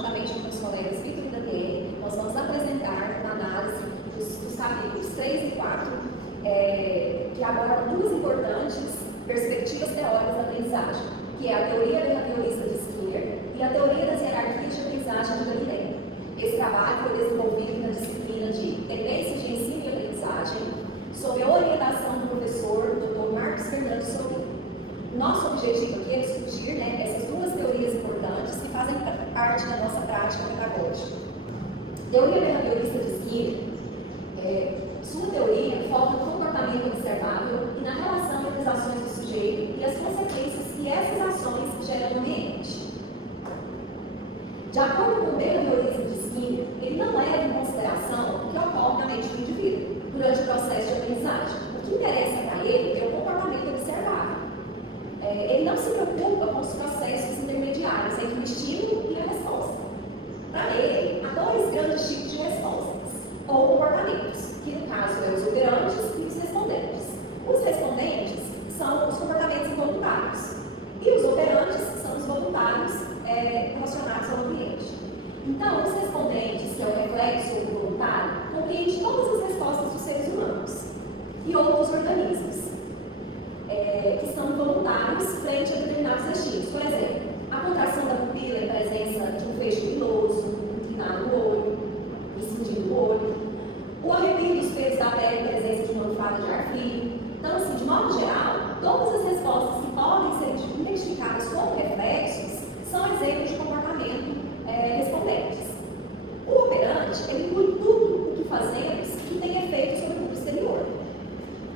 juntamente com os colegas Vitor e Daniele, nós vamos apresentar uma análise dos capítulos 3 e 4, que abordam duas importantes perspectivas teóricas da aprendizagem, que é a teoria behaviorista de Skinner e a teoria das hierarquias de aprendizagem de Daniele. Esse trabalho foi desenvolvido na disciplina de Tendências de Ensino e Aprendizagem, sob a orientação do professor Dr. Marcos Fernandes Sobrinho. Nosso objetivo aqui é discutir essas duas teorias importantes que fazem parte da nossa prática pedagógica. Teoria behaviorista de Skinner, sua teoria foca no comportamento observável e na relação entre as ações do sujeito e as consequências que essas ações geram no ambiente. De acordo com o behaviorismo de Skinner, ele não leva em consideração o que ocorre na mente do indivíduo durante o processo de aprendizagem. O que interessa para ele é o comportamento observável. Ele não se preocupa com os processos intermediários entre o estímulo e a resposta. Para ele, há dois grandes tipos de respostas, ou comportamentos, que no caso é os operantes e os respondentes. Os respondentes são os comportamentos involuntários, e os operantes são os voluntários relacionados ao ambiente. Então, os respondentes, que é o reflexo ou o voluntário, compreende todas as respostas dos seres humanos e outros organismos, que são voluntários frente a determinados estímulos. Por exemplo, a contração da pupila em presença de um feixe luminoso, inclinado o olho, explodindo o olho, o arrepio dos pelos da pele em presença de uma lufada de ar frio. Então, assim, de modo geral, todas as respostas que podem ser identificadas como reflexos são exemplos de comportamento respondentes. O operante, ele inclui tudo o que fazemos que tem efeito sobre o mundo exterior,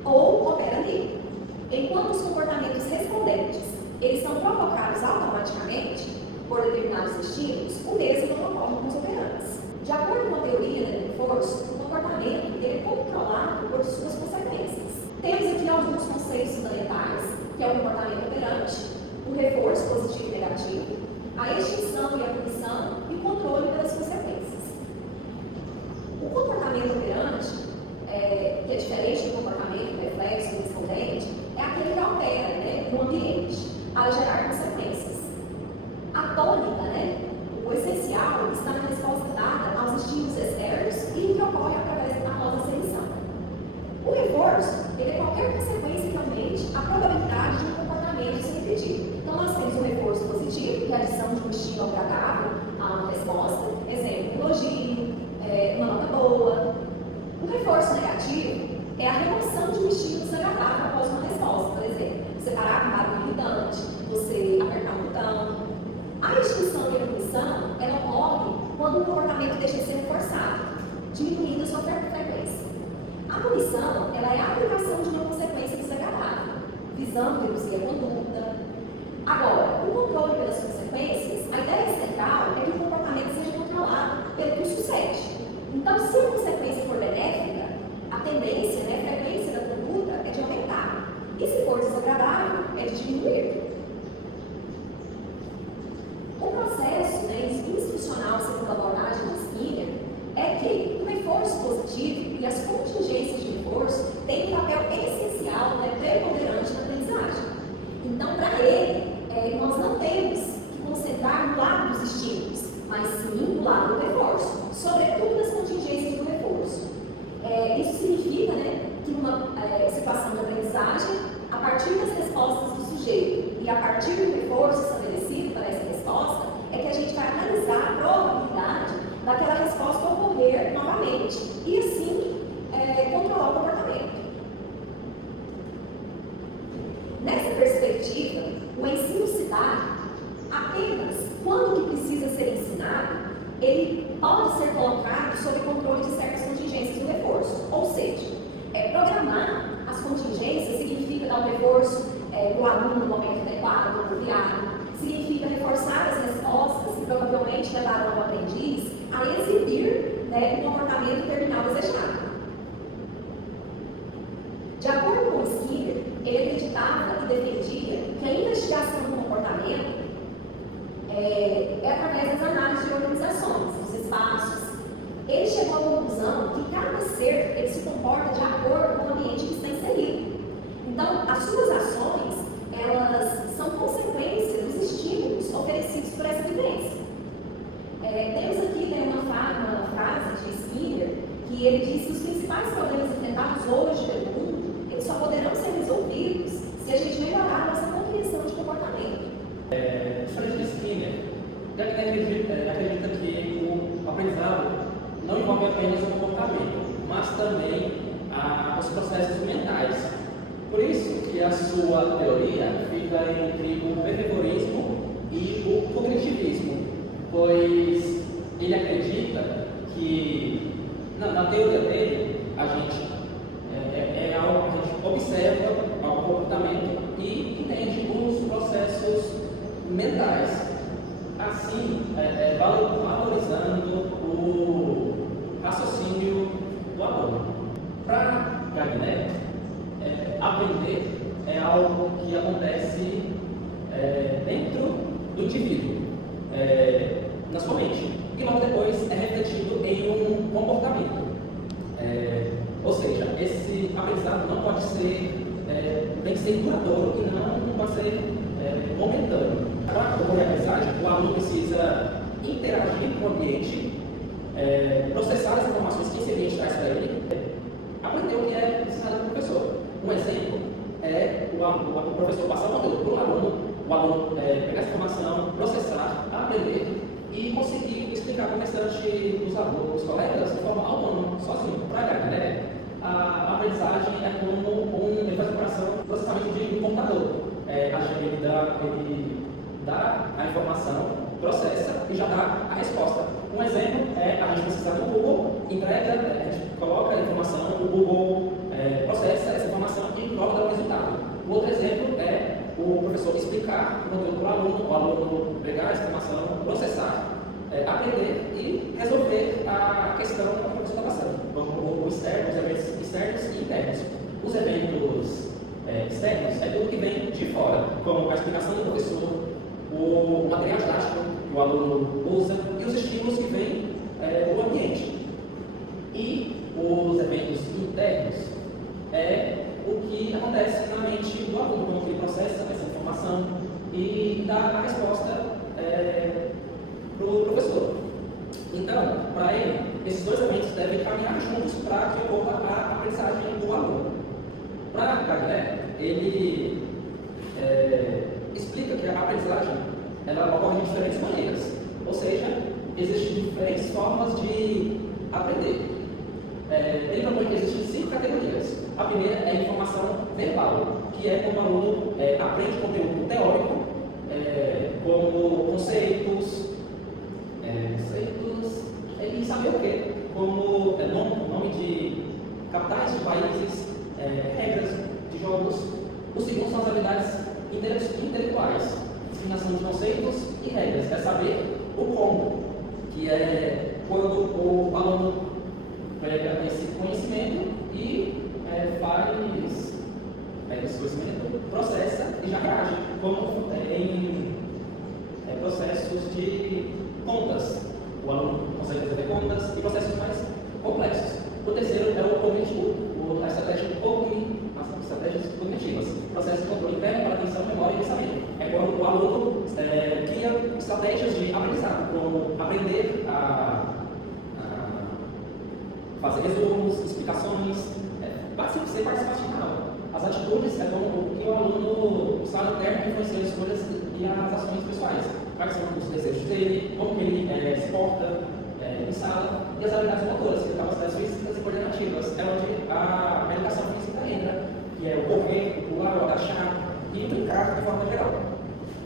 ou opera nele. Enquanto os comportamentos respondentes, eles são provocados automaticamente por determinados estímulos, o mesmo não ocorre com os operantes. De acordo com a teoria da reforço, o comportamento ele é controlado por suas consequências. Temos aqui alguns conceitos fundamentais, que é o comportamento operante, o reforço positivo e negativo, a extinção e a punição e o controle pelas consequências. O comportamento operante, que é diferente do comportamento reflexo e respondente, é aquele que opera no ambiente, ao gerar consequências. A tônica, o essencial, está na resposta dada aos estímulos externos e que ocorre através da nossa seleção. O reforço, ele é qualquer consequência que aumente a probabilidade de um comportamento ser repetido. Então, nós temos o reforço positivo, que é a adição de um estímulo agradável a uma resposta, exemplo, elogio, uma nota boa. O reforço negativo é a remoção de um estímulo desagradável após uma resposta, por exemplo, você parar com um barulho irritante, você apertar um botão. A extinção e a punição, ela ocorre quando o comportamento deixa de ser reforçado, diminuindo a sua frequência. A punição, ela é a aplicação de uma consequência desagradável, visando reduzir a conduta. Agora, o controle pelas consequências, a ideia central é que o comportamento seja controlado pelo que o sucede. Então, se a consequência for benéfica, a tendência, a frequência da conduta é de aumentar. E se for desagradável, é de diminuir. O processo institucional segundo a abordagem de Skinner é que o reforço positivo e as contingências de reforço têm um papel essencial, preponderante na aprendizagem. Então, para ele, nós não temos que concentrar no lado dos estímulos, mas sim no lado do reforço, sobretudo das contingências do reforço. Isso significa que numa situação de aprendizagem, a partir das respostas do sujeito e a partir do reforço estabelecido para essa resposta, é que a gente vai analisar a probabilidade daquela resposta ocorrer novamente e assim controlar o comportamento. Nessa perspectiva, o ensino se dá apenas quando o que precisa ser ensinado, ele pode ser colocado sob controle de certas contingências do reforço. Ou seja, programar as contingências significa dar um reforço do aluno no momento adequado, apropriado, significa reforçar as respostas que provavelmente levarão o aprendiz a exibir o comportamento terminal desejado. De acordo com Skinner, ele acreditava e defendia que a investigação do comportamento é através das análises de organizações, dos espaços. Ele chegou à conclusão que cada ser ele se comporta de acordo com o ambiente que está inserido. Então, as suas ações, elas são consequência dos estímulos oferecidos por essa vivência. Diferente de Skinner, Gardner acredita que o aprendizado não envolve apenas o comportamento, mas também os processos mentais. Por isso que a sua teoria fica entre o behaviorismo e o cognitivismo, pois ele acredita que, na teoria dele, a gente observa o comportamento e entende os processos mentais, assim valorizando o raciocínio do aluno. Para Gardner, aprender é algo que acontece dentro do indivíduo, na sua mente, e logo depois é refletido em um comportamento. Ou seja, esse aprendizado não pode ser, tem que ser duradouro e não pode ser momentâneo. Para ocorrer a aprendizagem, o aluno precisa interagir com o ambiente, processar as informações que esse ambiente traz para ele, aprender o que é ensinado pelo professor. Um exemplo é o professor passar o conteúdo para o aluno pegar essa informação, processar, aprender e conseguir explicar para o restante dos colegas de forma autônoma, sozinho. Para Gardner, a aprendizagem é como ele faz um processamento de um computador. Ele dá a informação, processa e já dá a resposta. Um exemplo é a gente precisar do Google, entrega, a gente coloca a informação, o Google processa essa informação e logo dá o resultado. O outro exemplo é o professor explicar o conteúdo para o aluno pegar essa informação, processar, aprender e resolver a questão que o professor está passando. Como os eventos externos e internos. Os eventos externos é tudo que vem de fora, como a explicação do professor, o material didático que o aluno usa e os estímulos que vêm do ambiente. E os eventos internos é o que acontece na mente do aluno, como ele processa essa informação e dá a resposta para o professor. Então, para ele, esses dois eventos devem caminhar juntos para que ocorra a aprendizagem do aluno. Para Gardner, ele explica que a aprendizagem ela ocorre de diferentes maneiras, ou seja, existem diferentes formas de aprender. Ele propõe que existem 5 categorias. A primeira é a informação verbal, que é quando o aluno aprende conteúdo teórico, como conceitos, e saber o quê? Como nome de capitais de países, regras de jogos. O segundo são as habilidades intelectuais, discriminação de conceitos e regras. É saber o como, que é quando o aluno pega esse conhecimento e pega esse conhecimento, processa e já reage, como em processos de contas. O aluno consegue resolver contas e processos mais complexos. O terceiro é o cognitivo, as estratégias cognitivas, processo de controle interno para atenção, memória e pensamento. É quando o aluno cria estratégias de aprendizado, como aprender a fazer resumos, explicações, ser participativo. As atitudes é como o que o aluno, o estado interno, influencia as escolhas e as ações pessoais. Quais são os desejos dele, como ele se porta em sala, e as habilidades motoras, que são capacidades físicas e coordenativas. É onde a educação física entra, que é o correr, o pular, o agachar e o brincar de forma geral.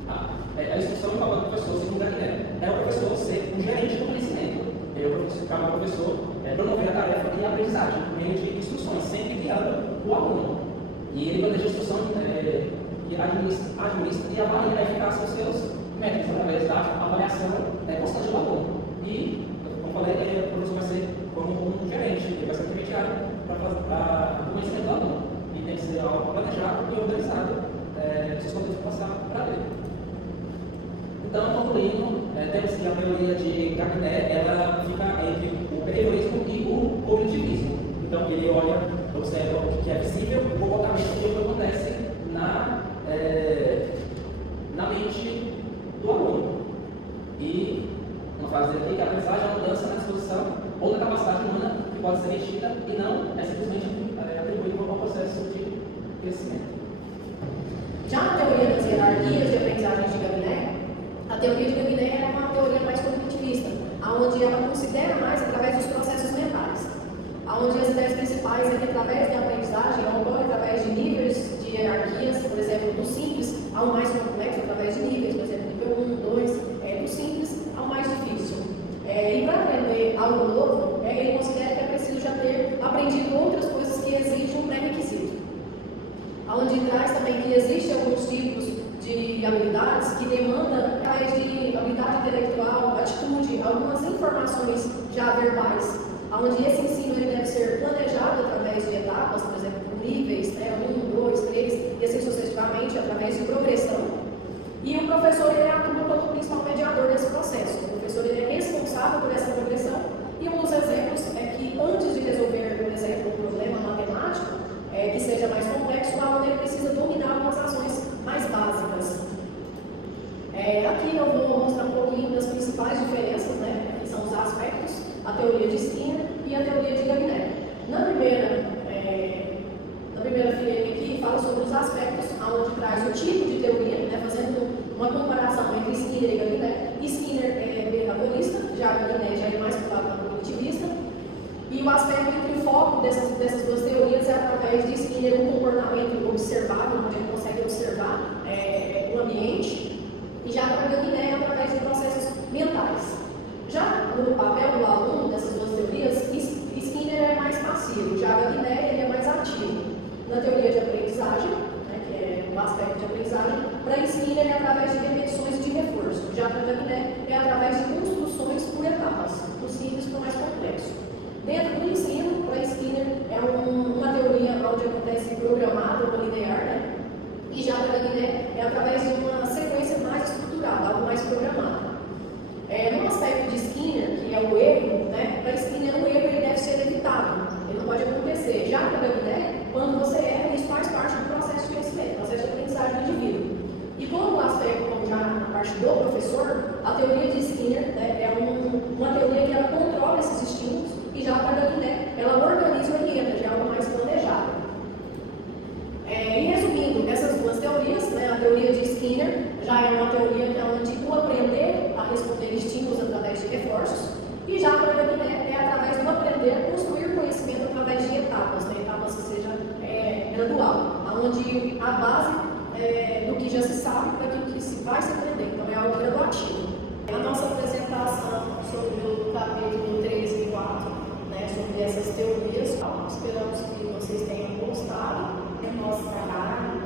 A instrução do papel do professor, segundo Gardner, é o professor ser um gerente do conhecimento. Cabe ao professor promover a tarefa e a aprendizagem por meio de instruções, sempre guiando o aluno. E ele planeja a instrução e administra e avalia a eficácia dos seus métodos através da avaliação constante do aluno. E, como falei, o professor vai ser como um gerente, ele vai ser um intermediário para o conhecimento do aluno. E tem que ser algo planejado e organizado, esses conteúdos passar para ele. Então, concluindo, temos que a teoria de Gardner ela fica entre o behaviorismo e o cognitivismo. Então, ele observa o que é visível, o comportamento e o que acontece na mente do aluno. E, vamos fazer aqui que a aprendizagem é uma mudança na disposição ou na capacidade humana que pode ser mexida e não é simplesmente atribuído ao processo de crescimento. Já na teoria das hierarquias de aprendizagem de Gardner, teoria de Gaminé é uma teoria mais cognitivista, onde ela considera mais através dos processos mentais, onde as ideias principais é que através da aprendizagem ocorre através de níveis de hierarquias, por exemplo, do simples ao mais complexo, através de níveis, por exemplo, nível 1, 2, do simples ao mais difícil. E para aprender algo novo, ele considera que é preciso já ter aprendido outras coisas que exigem um pré-requisito. Onde traz também que existem alguns tipos de habilidades que demandam, através de habilidade intelectual, atitude, algumas informações já verbais, onde esse ensino ele deve ser planejado através de etapas, por exemplo, por níveis, 1, 2, 3, e assim sucessivamente, através de progressão. E o professor ele atua como principal mediador desse processo. O professor ele é responsável por essa progressão, e um dos exemplos é que antes de resolver, por exemplo, um problema matemático, que seja mais complexo, o aluno ele precisa dominar algumas ações mais básicas. Aqui eu vou mostrar um pouquinho das principais diferenças, que são os aspectos, a teoria de Skinner e a teoria de Gaminé. Na primeira fileirinha aqui, fala sobre os aspectos, onde traz o tipo de teoria, fazendo uma comparação entre Skinner e Gaminé. Skinner é behaviorista, já Gaminé já é mais para o lado cognitivista. E o aspecto entre o foco dessas duas teorias é através de Skinner um comportamento observável, onde ele consegue observar o ambiente, e já para Gaminé através de processos mentais. Já no papel do aluno dessas duas teorias, Skinner é mais passivo, já Gaminé ele é mais ativo. Na teoria de aprendizagem, que é o aspecto de aprendizagem, para Skinner é através de repetições de reforço, já para Gaminé é através de construções por etapas, do simples para o mais complexo. Dentro do ensino, para Skinner, é uma teoria onde acontece programado ou linear, e já para Gaminé é através de uma sequência mais estruturada, algo mais programado. No aspecto de Skinner, que é o erro, para Skinner o erro ele deve ser evitado, ele não pode acontecer. Já para Gaminé, quando você erra, isso faz parte do processo de conhecimento, processo de aprendizagem do indivíduo. E como aspecto, como já na parte do professor, a teoria de Skinner é uma teoria que ela controla esses estímulos, e já para Gaminé, ela organiza o orienta, já é algo mais planejado. E resumindo, essas duas teorias, a teoria de Skinner já é uma teoria onde o aprender a responder estímulos através de reforços, e já para Gaminé é através do aprender a construir conhecimento através de etapas, etapas que seja gradual, onde a base do que já se sabe para aquilo que se vai se aprender, então é algo graduativo. A nossa apresentação sobre o capítulo 3 e 4, sobre essas teorias, esperamos que vocês tenham gostado. O nosso trabalho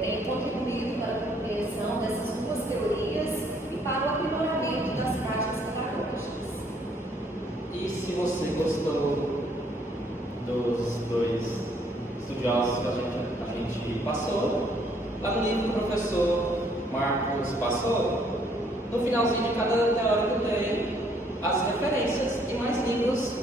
tem contribuído para a compreensão dessas duas teorias e para o aprimoramento das práticas pedagógicas. E se você gostou dos dois estudiosos que a gente passou, lá no livro que o professor Marcos passou, no finalzinho de cada teórico tem as referências e mais livros